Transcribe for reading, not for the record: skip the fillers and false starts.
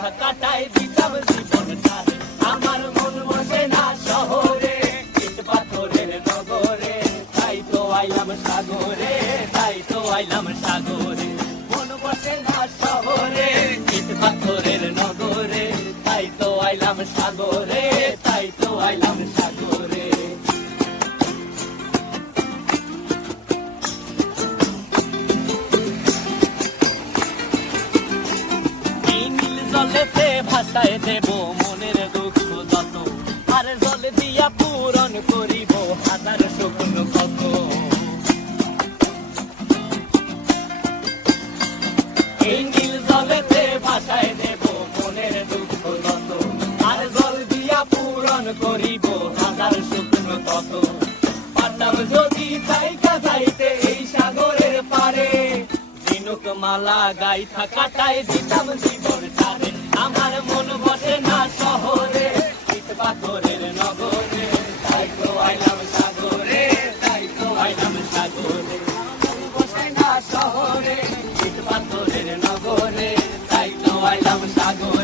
গাইথা কাটাই দিতাম জীবনটারে। আমার মন বসে না শহরে, ইট পাথরের নগরে, তাই তো আইলাম সাগরে, তাই তো আইলাম সাগরে। মন বসে না শহরে, ইট পাথরের নগরে, তাই তো আইলাম সাগরে, তাই তো আইলাম সাগরে। জলেতে ভাসায় দেব মনের দুঃখ যত, আর জল দিয়া পূরণ করিব হাজার স্বপ্ন কত। এই নীল জলেতে ভাসায় দেব মনের দুঃখ যত, আর জল দিয়া পূরণ করিব হাজার স্বপ্ন কত। পারতাম যদি থাইকা যাইতে এই সাগরের পারে, ঝিনুক মালা গাইথা কাটাই দিতাম জীবনটারে। আমার মন বসে না শহরে, ইট পাথরের নগরে, তাই তো আইলাম সাগরে, তাই তো আইলাম সাগরে। মন বসে না শহরে, ইট পাথরের নগরে, তাই তো আইলাম সাগরে।